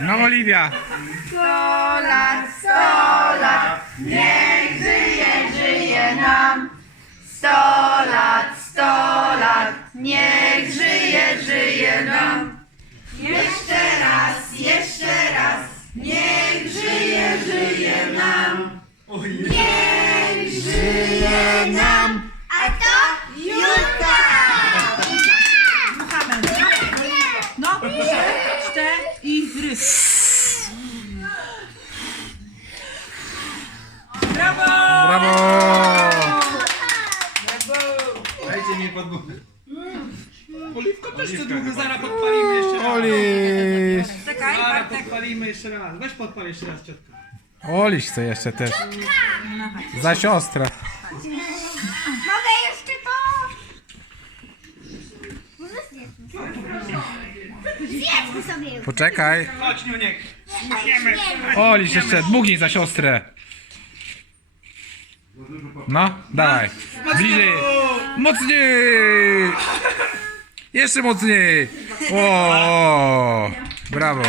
No Oliwia. Sto lat, sto lat, niech żyje, żyje nam. Sto lat, sto lat, niech żyje, żyje nam. Jeszcze raz, jeszcze raz, niech żyje, żyje nam. Niech żyje nam, a to Julka! No, trzy, cztery. Brawo! Brawo! Dajcie mi. Oliwko też Oliwka chce długo, zaraz podpalimy jeszcze raz. Oli! Czekaj, Zaraz Bartek. Podpalimy jeszcze raz. Weź podpal jeszcze raz ciotka. Oliś chce jeszcze też. Za siostrę. Mogę jeszcze to? Zjedzmy sobie już. Poczekaj. Chodź Niuniek. Oliś jeszcze, dmuchnij za siostrę. No, dawaj. Bliżej. Mocniej! Jeszcze mocniej! O, brawo.